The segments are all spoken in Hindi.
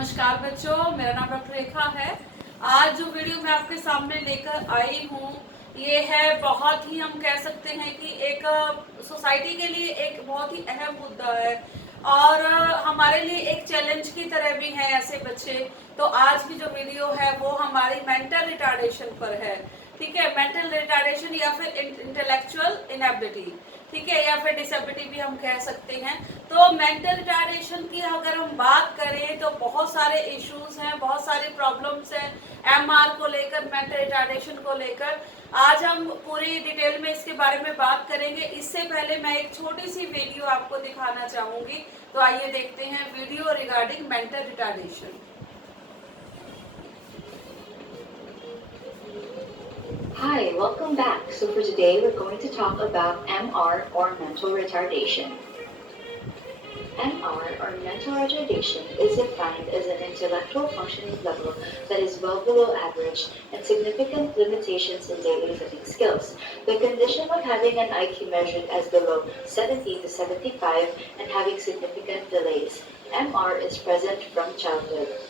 नमस्कार बच्चों, मेरा नाम डॉक्टर रेखा है। आज जो वीडियो मैं आपके सामने लेकर आई हूँ ये है बहुत ही, हम कह सकते हैं कि एक सोसाइटी के लिए एक बहुत ही अहम मुद्दा है और हमारे लिए एक चैलेंज की तरह भी है ऐसे बच्चे। तो आज की जो वीडियो है वो हमारी मेंटल रिटार्डेशन पर है। ठीक है, मेंटल रिटार्डेशन या फिर इंटेलेक्चुअल इनएबिलिटी, ठीक है, या फिर डिसेबिलिटी भी हम कह सकते हैं। तो मेंटल रिटार्डेशन की अगर हम बात करें तो बहुत सारे इश्यूज हैं, बहुत सारी प्रॉब्लम्स हैं एमआर को लेकर, मेंटल रिटार्डेशन को लेकर। आज हम पूरी डिटेल में इसके बारे में बात करेंगे। इससे पहले मैं एक छोटी सी वीडियो आपको दिखाना चाहूंगी, तो आइए देखते हैं video regarding mental retardation. Hi, welcome back. So for today, we're going to talk about MR or mental retardation. MR or mental retardation is defined as an intellectual functioning level that is well below average and significant limitations in daily living skills. The condition of having an IQ measured as below 70 to 75 and having significant delays. MR is present from childhood.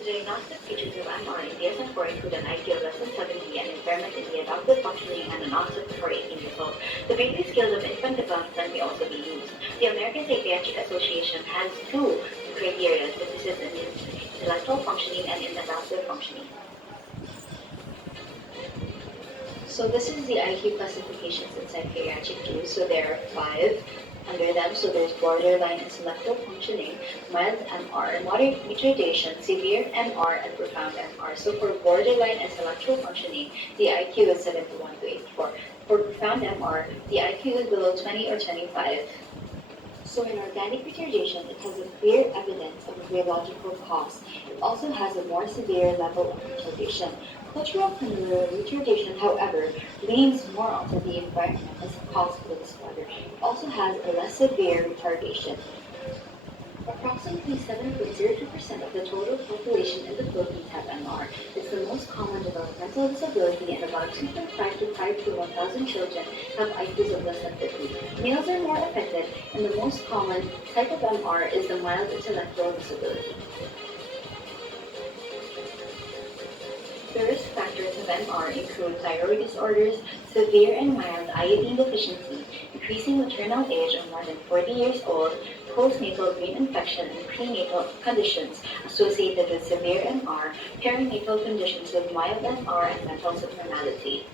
The diagnostic features of MR in DSM-4 include an IQ of less than 70, an impairment in the adaptive functioning, and an onset before 18 years old. The Bailey scales of infant development may also be used. The American Psychiatric Association has two criteria: differences in intellectual functioning and in adaptive functioning. So this is the IQ classifications in psychiatric use. So there are 5 under them. So there's borderline intellectual functioning, mild MR, moderate retardation, severe MR, and profound MR. So for borderline intellectual functioning, the IQ is 71 to 84. For profound MR, the IQ is below 20 or 25. So in organic retardation, it has a clear evidence of a biological cause. It also has a more severe level of retardation. Cultural familial retardation, however, leans more onto the environment as a cause for the disorder. It also has a less severe retardation. Approximately 7.02% of the total population in the Philippines have MR. It's the most common developmental disability, and about 2.5 to 5 to 1,000 children have IQs of less than 50. Males are more affected, and the most common type of MR is the mild intellectual disability. The risk factors of MR include thyroid disorders, severe and mild iodine deficiency, increasing maternal age of more than 40 years old, postnatal brain infection, and prenatal conditions associated with severe MR, perinatal conditions with mild MR, and mental subnormality.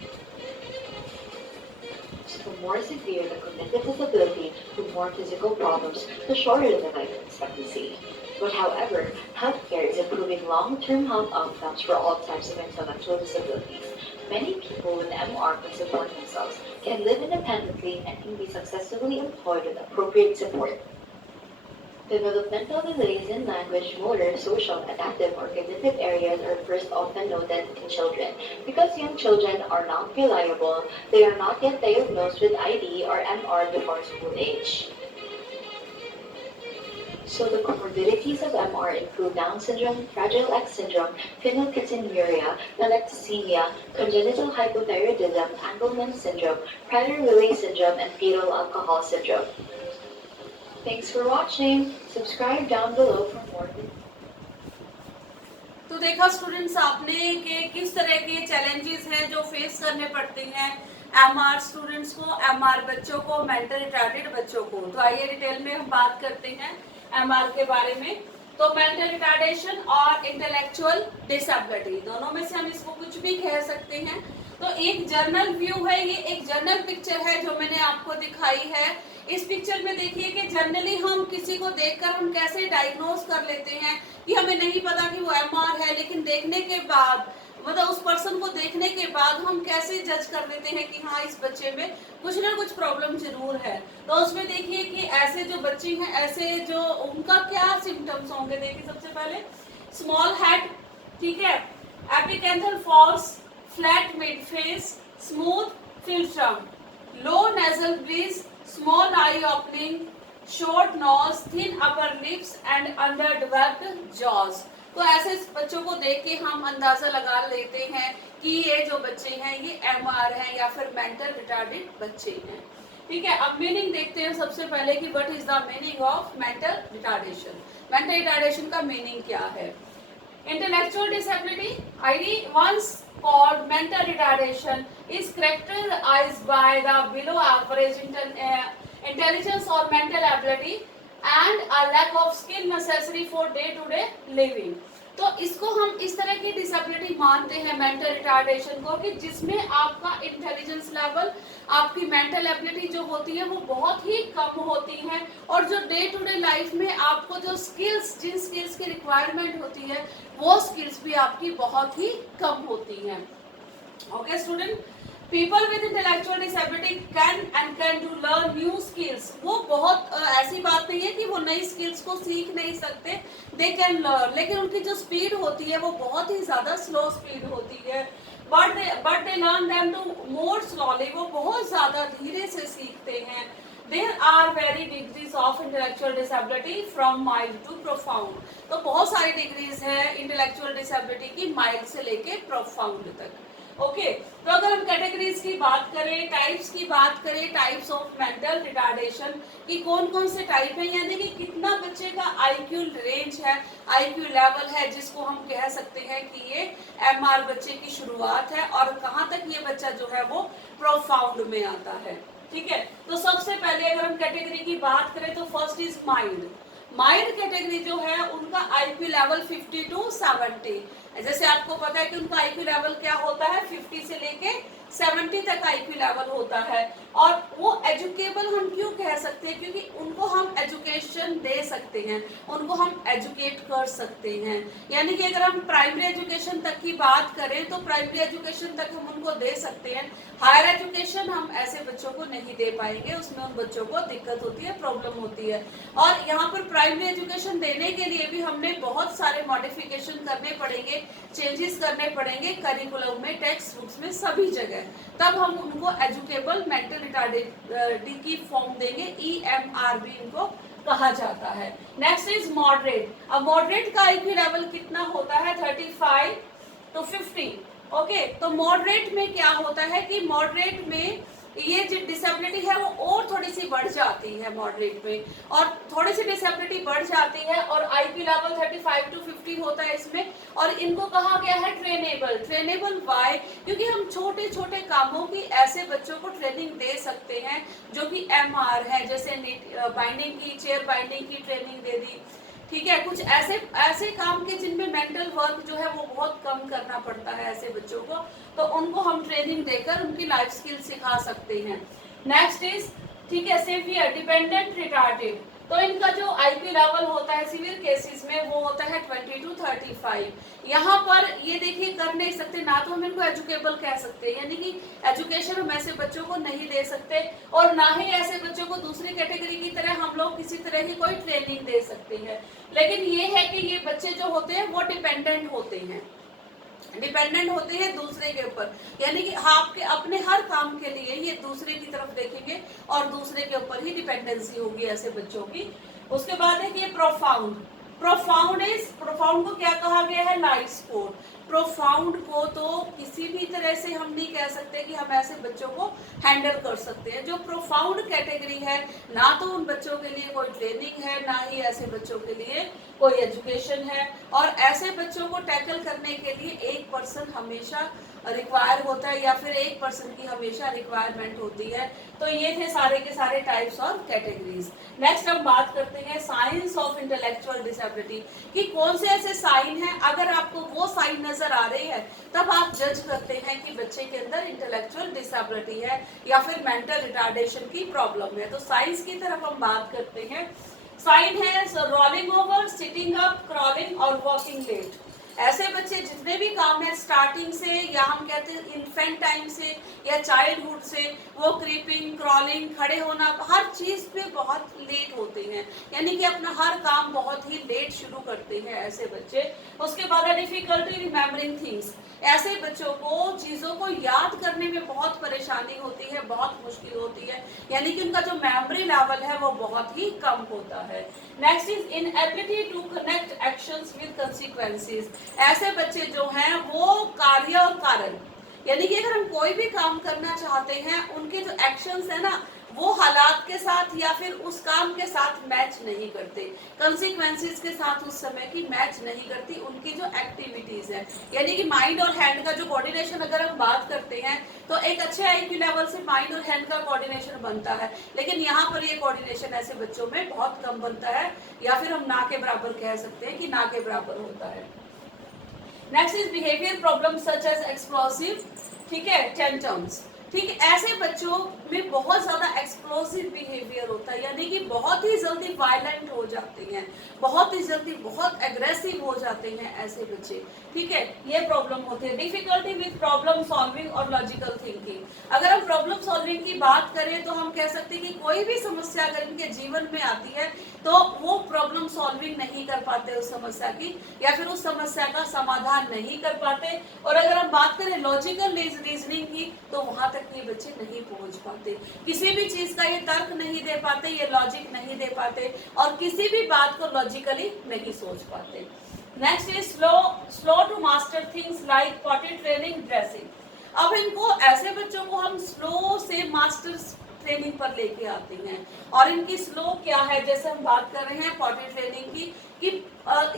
So the more severe the cognitive disability, the more physical problems, the shorter the life expectancy. But however, healthcare is improving long-term health outcomes for all types of intellectual disabilities. Many people with MR can support themselves, can live independently, and can be successfully employed with appropriate support. Developmental delays in language, motor, social, adaptive, or cognitive areas are first often noted in children. Because young children are not reliable, they are not yet diagnosed with ID or MR before school age. So the comorbidities of MR include Down syndrome, Fragile X syndrome, phenylketonuria, alexithymia, congenital hypothyroidism, Angelman syndrome, Prader-Willi syndrome, and fetal alcohol syndrome. Thanks for watching. Subscribe down below for more. तो देखा स्टूडेंट्स आपने कि किस तरह के चैलेंजेस हैं जो फेस करने पड़ते हैं एमआर स्टूडेंट्स को, एमआर बच्चों को, मेंटल रिटार्डेड बच्चों को। तो आइए डिटेल में हम बात करते हैं एमआर के बारे में। तो मेंटल रिटार्डेशन और इंटेलेक्चुअल डिसेबिलिटी दोनों में से हम इसको कुछ भी कह सकते हैं। तो एक जर्नल व्यू है, ये एक जर्नल पिक्चर है जो मैंने आपको दिखाई है। इस पिक्चर में देखिए कि जनरली हम किसी को देखकर हम कैसे डायग्नोज कर लेते हैं कि हमें नहीं पता कि वो एमआर है, लेकिन देखने के बाद, मतलब उस पर्सन को देखने के बाद हम कैसे जज कर लेते हैं कि हाँ इस बच्चे में कुछ ना कुछ प्रॉब्लम जरूर है। तो उसमें देखिए कि ऐसे जो बच्चे हैं, ऐसे जो उनका क्या सिम्टम्स होंगे। देखिए सबसे पहले स्मॉल हेड, ठीक है, epicanthal folds, flat mid face, smooth philtrum, low nasal bridge, small eye opening, short nose, thin upper lips and underdeveloped jaws। तो ऐसे बच्चों को देख के हम अंदाजा लगा लेते हैं कि ये जो बच्चे हैं ये एमआर हैं या फिर मेंटल रिटार्डेड बच्चे हैं। ठीक है, अब मीनिंग देखते हैं सबसे पहले कि what is the meaning of mental retardation. Mental retardation का मीनिंग क्या है। Intellectual disability, ID once called mental retardation, is characterized by the below average intelligence or mental ability and a lack of skill necessary for day to day living। तो इसको हम इस तरह की डिसेबिलिटी मानते हैं मेंटल रिटार्डेशन को कि जिसमें आपका इंटेलिजेंस लेवल, आपकी मेंटल एबिलिटी जो होती है वो बहुत ही कम होती है और जो डे टू डे लाइफ में आपको जो स्किल्स, जिन स्किल्स की रिक्वायरमेंट होती है वो स्किल्स भी आपकी बहुत ही कम होती हैं। Okay student, people with intellectual disability can do learn new skills. वो बहुत ऐसी बात नहीं है कि वो नई स्किल्स को सीख नहीं सकते, दे कैन लर्न, लेकिन उनकी जो स्पीड होती है वो बहुत ही ज्यादा स्लो स्पीड होती है। But they learn them to more slowly, वो बहुत ज्यादा धीरे से सीखते हैं। There are varied degrees of intellectual disability from mild to profound। तो बहुत सारी डिग्रीज है इंटेलेक्चुअल डिसेबिलिटी की, माइल्ड से लेके प्रोफाउंड तक। ओके, तो अगर हम कैटेगरीज की बात करें, टाइप्स की बात करें, टाइप्स ऑफ मेंटल रिटार्डेशन की कौन कौन से टाइप है, यानी कि कितना बच्चे का आईक्यू रेंज है, आईक्यू लेवल है, जिसको हम कह सकते हैं कि ये एमआर बच्चे की शुरुआत है और कहाँ तक ये बच्चा जो है वो प्रोफाउंड में आता है। ठीक है, तो सबसे पहले अगर हम कैटेगरी की बात करें तो first is mild. Mild category जो है उनका आईक्यू लेवल 50 to 70। जैसे आपको पता है कि उनका आईक्यू लेवल क्या होता है, 50 से लेके 70 तक आईक्यू लेवल होता है। और वो एजुकेबल हम क्यों कह सकते हैं, क्योंकि उनको हम एजुकेशन दे सकते हैं, उनको हम एजुकेट कर सकते हैं। यानी कि अगर हम प्राइमरी एजुकेशन तक की बात करें तो प्राइमरी एजुकेशन तक हम उनको दे सकते हैं, हायर एजुकेशन हम ऐसे बच्चों को नहीं दे पाएंगे, उसमें उन बच्चों को दिक्कत होती है, प्रॉब्लम होती है। और यहाँ पर प्राइमरी एजुकेशन देने के लिए भी हमने बहुत सारे मॉडिफिकेशन करने पड़ेंगे, चेंजेस करने पड़ेंगे करिकुलम में, टेक्स्ट बुक्स में, सभी जगह, तब हम उनको एजुकेबल मेंटल रिटार्डेड की फॉर्म देंगे, EMRB इनको कहा जाता है। Next is moderate. अब मॉडरेट का आईक्यू लेवल कितना होता है, 35 to 50। ओके, तो मॉडरेट में क्या होता है कि मॉडरेट में ये जो डिसेबिलिटी है वो और थोड़ी सी बढ़ जाती है मॉडरेट में, और थोड़ी सी डिसेबिलिटी बढ़ जाती है और आईक्यू लेवल 35 to 50 होता है इसमें। और इनको कहा गया है ट्रेनेबल। ट्रेनेबल वाई, क्योंकि हम छोटे छोटे कामों की ऐसे बच्चों को ट्रेनिंग दे सकते हैं जो कि MR है, जैसे बाइंडिंग की, चेयर बाइंडिंग की ट्रेनिंग दे दी। ठीक है, कुछ ऐसे काम के जिनमें मेंटल वर्क जो है वो बहुत कम करना पड़ता है ऐसे बच्चों को, तो उनको हम ट्रेनिंग देकर उनकी लाइफ स्किल सिखा सकते हैं। नेक्स्ट इज, ठीक है, सिवियर डिपेंडेंट रिटार्डेड। तो इनका जो आईक्यू लेवल होता है सिवियर केसेस में वो होता है 20 to 35। यहाँ पर ये देखिए कर नहीं सकते, ना तो हम इनको एजुकेबल कह सकते हैं, यानी कि एजुकेशन हम ऐसे बच्चों को नहीं दे सकते, और ना ही ऐसे बच्चों को दूसरी कैटेगरी की तरह हम लोग किसी तरह की कोई ट्रेनिंग दे सकते हैं। लेकिन ये है कि ये बच्चे जो होते हैं वो डिपेंडेंट होते हैं, डिपेंडेंट होते हैं दूसरे के ऊपर, यानी कि आपके अपने हर काम के लिए ये दूसरे की तरफ देखेंगे और दूसरे के ऊपर ही डिपेंडेंसी होगी ऐसे बच्चों की। उसके बाद है कि ये प्रोफाउंड। प्रोफाउंड को क्या कहा गया है, लाइट स्पोर्ट। प्रोफाउंड को तो किसी भी तरह से हम नहीं कह सकते कि हम ऐसे बच्चों को हैंडल कर सकते हैं। जो प्रोफाउंड कैटेगरी है, ना तो उन बच्चों के लिए कोई ट्रेनिंग है, ना ही ऐसे बच्चों के लिए कोई एजुकेशन है, और ऐसे बच्चों को टैकल करने के लिए एक पर्सन हमेशा रिक्वायर होता है, या फिर एक पर्सन की हमेशा रिक्वायरमेंट होती है। तो ये थे सारे के सारे टाइप्स और कैटेगरीज। नेक्स्ट हम बात करते हैं साइंस ऑफ इंटेलेक्चुअल डिसेबिलिटी कि कौन से ऐसे साइन हैं, अगर आपको वो साइन नजर आ रही है तब आप जज करते हैं कि बच्चे के अंदर इंटेलेक्चुअल डिसेबिलिटी है या फिर मेंटल रिटार्डेशन की प्रॉब्लम है। तो साइंस की तरफ हम बात करते हैं। साइन है rolling over, sitting up, crawling और वॉकिंग लेट। ऐसे बच्चे जितने भी काम है स्टार्टिंग से, या हम कहते हैं इन्फेंट टाइम से या चाइल्डहुड से, वो क्रीपिंग, क्रॉलिंग, खड़े होना, हर चीज पे बहुत लेट होते हैं, यानी कि अपना हर काम बहुत ही लेट शुरू करते हैं ऐसे बच्चे। उसके बाद है डिफिकल्टी रिमेम्बरिंग थिंग्स। ऐसे बच्चों को चीजों को याद करने में बहुत परेशानी होती है, बहुत मुश्किल होती है, यानी कि उनका जो मेमोरी लेवल है वो बहुत ही कम होता है। Next is inability to connect actions with consequences. ऐसे बच्चे जो हैं वो कार्य और कारण, यानी कि अगर हम कोई भी काम करना चाहते हैं, उनके जो एक्शंस है ना वो हालात के साथ या फिर उस काम के साथ मैच नहीं करते, कंसिक्वेंसेस के साथ उस समय की मैच नहीं करती उनकी जो एक्टिविटीज है। यानी कि माइंड और हैंड का जो कोऑर्डिनेशन अगर हम बात करते हैं तो एक अच्छे आईक्यू लेवल से माइंड और हैंड का कोऑर्डिनेशन बनता है, लेकिन यहाँ पर ये कोऑर्डिनेशन ऐसे बच्चों में बहुत कम बनता है, या फिर हम ना के बराबर कह सकते हैं कि ना के बराबर होता है। Next is behaviour problem such as explosive, ठीक है, टेंट्रम्स। ठीक है, ऐसे बच्चों में बहुत ज्यादा एक्सप्लोसिव बिहेवियर होता है, यानी कि बहुत ही जल्दी वायलेंट हो जाते हैं, बहुत ही जल्दी बहुत एग्रेसिव हो जाते हैं ऐसे बच्चे। ठीक है, ये प्रॉब्लम होती है। डिफिकल्टी विद प्रॉब्लम सॉल्विंग और लॉजिकल थिंकिंग। अगर हम प्रॉब्लम सॉल्विंग की बात करें तो हम कह सकते हैं कि कोई भी समस्या अगर इनके जीवन में आती है तो वो प्रॉब्लम सॉल्विंग नहीं कर पाते उस समस्या की, या फिर उस समस्या का समाधान नहीं कर पाते। और अगर हम बात करें लॉजिकल रीजनिंग की तो वहां तक ये बच्चे नहीं पहुंच पाते, किसी भी चीज का ये तर्क नहीं दे पाते, ये लॉजिक नहीं दे पाते, और किसी भी बात को लॉजिकली नहीं सोच पाते। Next is slow to master things like potty training, dressing. अब इनको, ऐसे बच्चों को हम स्लो से मास्टर ट्रेनिंग पर लेके आते हैं, और इनकी स्लो क्या है, जैसे हम बात कर रहे हैं पॉटी ट्रेनिंग की, कि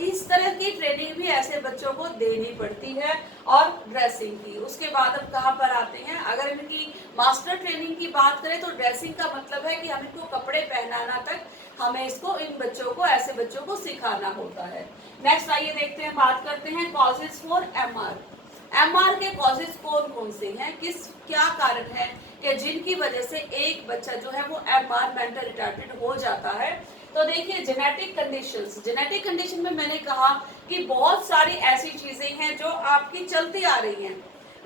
इस तरह की ट्रेनिंग भी ऐसे बच्चों को देनी पड़ती है, और ड्रेसिंग की। उसके बाद अब कहाँ पर आते हैं, अगर इनकी मास्टर ट्रेनिंग की बात करें तो ड्रेसिंग का मतलब है कि हम इनको कपड़े पहनाना तक हमें इसको, इन बच्चों को, ऐसे बच्चों को सिखाना होता है। नेक्स्ट आइए देखते हैं, बात करते हैं कॉजेज फॉर एमआर। एमआर के कॉजेज कौन कौन से हैं, क्या कारण है कि जिनकी वजह से एक बच्चा जो है वो एमआर मेंटल रिटार्डेड हो जाता है। तो देखिए, जेनेटिक कंडीशंस, जेनेटिक कंडीशन में मैंने कहा कि बहुत सारी ऐसी चीजें हैं जो आपकी चलती आ रही हैं,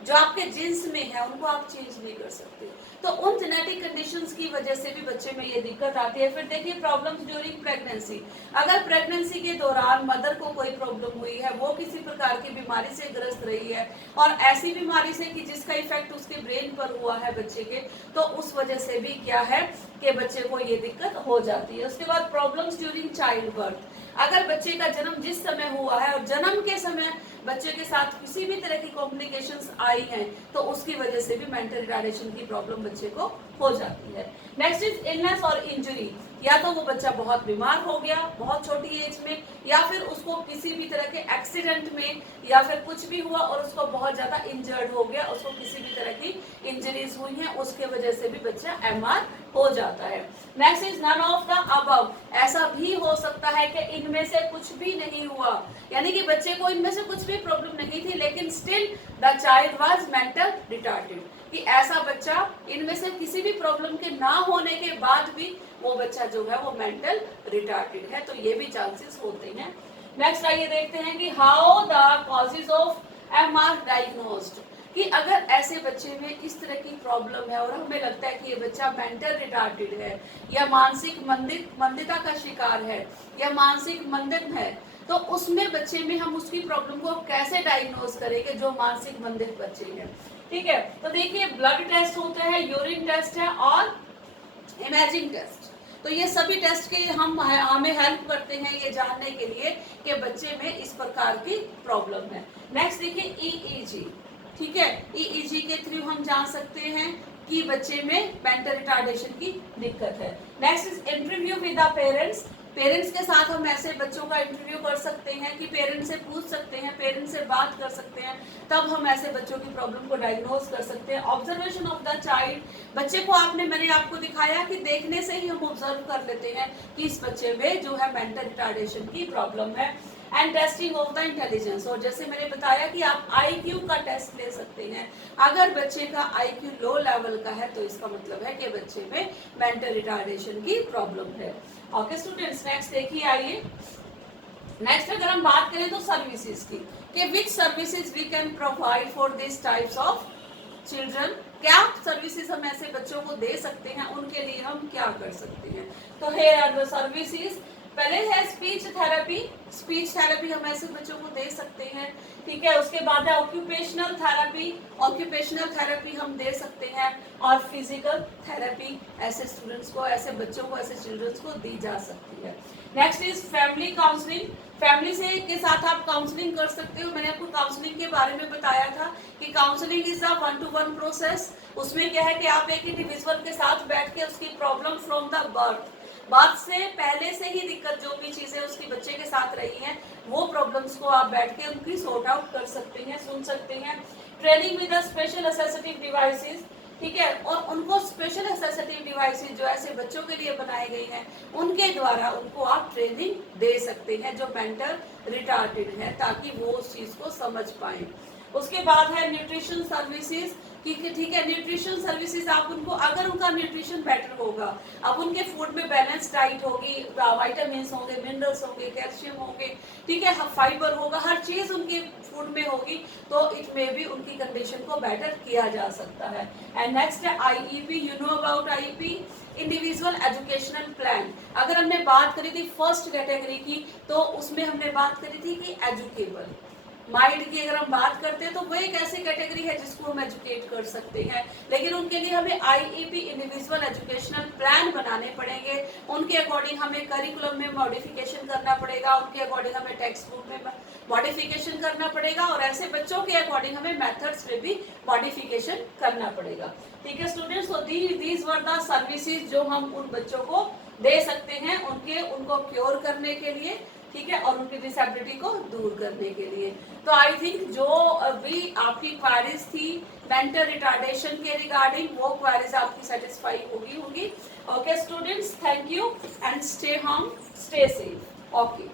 जो आपके जीन्स में है, उनको आप चेंज नहीं कर सकते। तो उन जेनेटिक कंडीशंस की वजह से भी बच्चे में ये दिक्कत आती है। फिर देखिए प्रॉब्लम्स ड्यूरिंग प्रेगनेंसी, अगर प्रेगनेंसी के दौरान मदर को कोई प्रॉब्लम हुई है, वो किसी प्रकार की बीमारी से ग्रस्त रही है, और ऐसी बीमारी से कि जिसका इफेक्ट उसके ब्रेन पर हुआ है बच्चे के, तो उस वजह से भी क्या है कि बच्चे को ये दिक्कत हो जाती है। उसके बाद प्रॉब्लम्स ड्यूरिंग चाइल्ड बर्थ, अगर बच्चे का जन्म जिस समय हुआ है और जन्म के समय बच्चे के साथ किसी भी तरह की कॉम्प्लिकेशंस आई हैं तो उसकी वजह से भी मेंटल रिटार्डेशन की प्रॉब्लम बच्चे को हो जाती है। नेक्स्ट इज इलनेस और इंजरी, या तो वो बच्चा बहुत बीमार हो गया बहुत छोटी एज में, या फिर उसको किसी भी तरह के एक्सीडेंट में या फिर कुछ भी हुआ और उसको बहुत ज्यादा इंजर्ड हो गया, उसको किसी भी तरह की इंजरीज हुई हैं, उसके वजह से भी बच्चा एमआर हो जाता है। Next is none of the above, ऐसा भी हो सकता है कि इनमें से कुछ भी नहीं हुआ, यानी कि बच्चे को इनमें से कुछ भी प्रॉब्लम नहीं थी लेकिन still the child was mental retarded, कि ऐसा बच्चा इनमें से किसी भी प्रॉब्लम के ना होने के बाद भी वो बच्चा जो है वो मेंटल रिटार्डेड है, तो ये भी चांसेस होते हैं। नेक्स्ट आइए देखते हैं कि how the causes of MR diagnosed, कि अगर ऐसे बच्चे में इस तरह की प्रॉब्लम है और हमें लगता है कि ये बच्चा मेंटल रिटार्डेड है या मानसिक मंदिता का शिकार है या मानसिक मंदन है, तो उसमें बच्चे में हम उसकी प्रॉब्लम को कैसे डायग्नोज करेंगे जो मानसिक मंदित बच्चे हैं। ठीक है, तो देखिए ब्लड टेस्ट होता है, यूरिन टेस्ट है और इमेजिंग टेस्ट, तो ये सभी टेस्ट के हमें हेल्प करते हैं ये जानने के लिए कि बच्चे में इस प्रकार की प्रॉब्लम है। नेक्स्ट देखिए ईईजी, ठीक है, ईईजी के थ्रू हम जान सकते हैं कि बच्चे में मेंटल रिटार्डेशन की दिक्कत है। Next is interview with the parents, parents के साथ हम ऐसे बच्चों का इंटरव्यू कर सकते हैं कि पेरेंट्स से पूछ सकते हैं, पेरेंट्स से बात कर सकते हैं, तब हम ऐसे बच्चों की प्रॉब्लम को डायग्नोज कर सकते हैं। ऑब्जर्वेशन ऑफ द चाइल्ड, बच्चे को मैंने आपको दिखाया कि देखने से ही हम ऑब्जर्व कर लेते हैं कि इस बच्चे में जो है मेंटल रिटार्डेशन की प्रॉब्लम है। And testing of the intelligence, और जैसे मैंने बताया कि आप आईक्यू का टेस्ट ले सकते हैं, अगर बच्चे का आईक्यू लो लेवल का है तो इसका मतलब है कि बच्चे में मेंटल रिटार्डेशन की प्रॉब्लम है। ओके स्टूडेंट्स, नेक्स्ट देखिए आइए। नेक्स्ट अगर हम बात करें तो सर्विसेज की, कि which services we can provide for this types of children, क्या सर्विसेज हम ऐसे बच्चों को दे सकते हैं, उनके लिए हम क्या कर सकते हैं। तो हियर आर द सर्विसेज। पहले है स्पीच थेरेपी, स्पीच थेरेपी हम ऐसे बच्चों को दे सकते हैं। ठीक है, उसके बाद है ऑक्यूपेशनल थेरेपी, ऑक्यूपेशनल थेरेपी हम दे सकते हैं, और फिजिकल थेरेपी ऐसे स्टूडेंट्स को, ऐसे बच्चों को, ऐसे चिल्ड्रंस को दी जा सकती है। Next is family counselling, family से के साथ आप काउंसलिंग कर सकते हो। मैंने आपको काउंसलिंग के बारे में बताया था कि counselling is a 1-to-1 process. उसमें क्या है कि आप एक इंडिविजुअल के साथ बैठ के उसकी प्रॉब्लम फ्रॉम द बर्थ से पहले से ही दिक्कत जो भी चीजें उसकी बच्चे के साथ रही हैं वो प्रॉब्लम्स को आप बैठ के उनकी सॉर्ट आउट कर सकते हैं, सुन सकते हैं। ट्रेनिंग विद स्पेशल असेसिटिव डिवाइसेस, ठीक है, और उनको स्पेशल असेसिटिव डिवाइसेस जो ऐसे बच्चों के लिए बनाई गई हैं उनके द्वारा उनको आप ट्रेनिंग दे सकते हैं जो मेंटल रिटार्डेड है, ताकि वो उस चीज को समझ पाए। उसके बाद है न्यूट्रिशन सर्विसेज, ठीक है, न्यूट्रिशन सर्विसेज आप उनको, अगर उनका न्यूट्रिशन बेटर होगा, अब उनके फूड में बैलेंस डाइट होगी, विटामिन होंगे, मिनरल्स होंगे, कैल्शियम होंगे, ठीक है, फाइबर होगा, हर चीज उनके फूड में होगी, तो इट में भी उनकी कंडीशन को बेटर किया जा सकता है। एंड नेक्स्ट है IEP. You know about IEP, individual educational plan. अगर हमने बात करी थी फर्स्ट कैटेगरी की, तो उसमें हमने बात करी थी कि एजुकेबल माइंड की अगर हम बात करते हैं तो वो एक ऐसी कैटेगरी है जिसको हम एजुकेट कर सकते हैं, लेकिन उनके लिए हमें आईईपी इंडिविजुअल एजुकेशनल प्लान बनाने पड़ेंगे। उनके अकॉर्डिंग हमें करिकुलम में मॉडिफिकेशन करना पड़ेगा, उनके अकॉर्डिंग हमें टेक्स्ट बुक में मॉडिफिकेशन करना पड़ेगा, और ऐसे बच्चों के अकॉर्डिंग हमें मेथड्स में भी मॉडिफिकेशन करना पड़ेगा। ठीक है students, so these were the services जो हम उन बच्चों को दे सकते हैं उनको क्योर करने के लिए, ठीक है, और उनकी डिसेबिलिटी को दूर करने के लिए। तो आई थिंक जो भी आपकी क्वारीज थी मेंटल रिटार्डेशन के रिगार्डिंग, वो क्वारीज आपकी सेटिस्फाई होगी। Okay students, thank you and stay home, stay safe. Okay.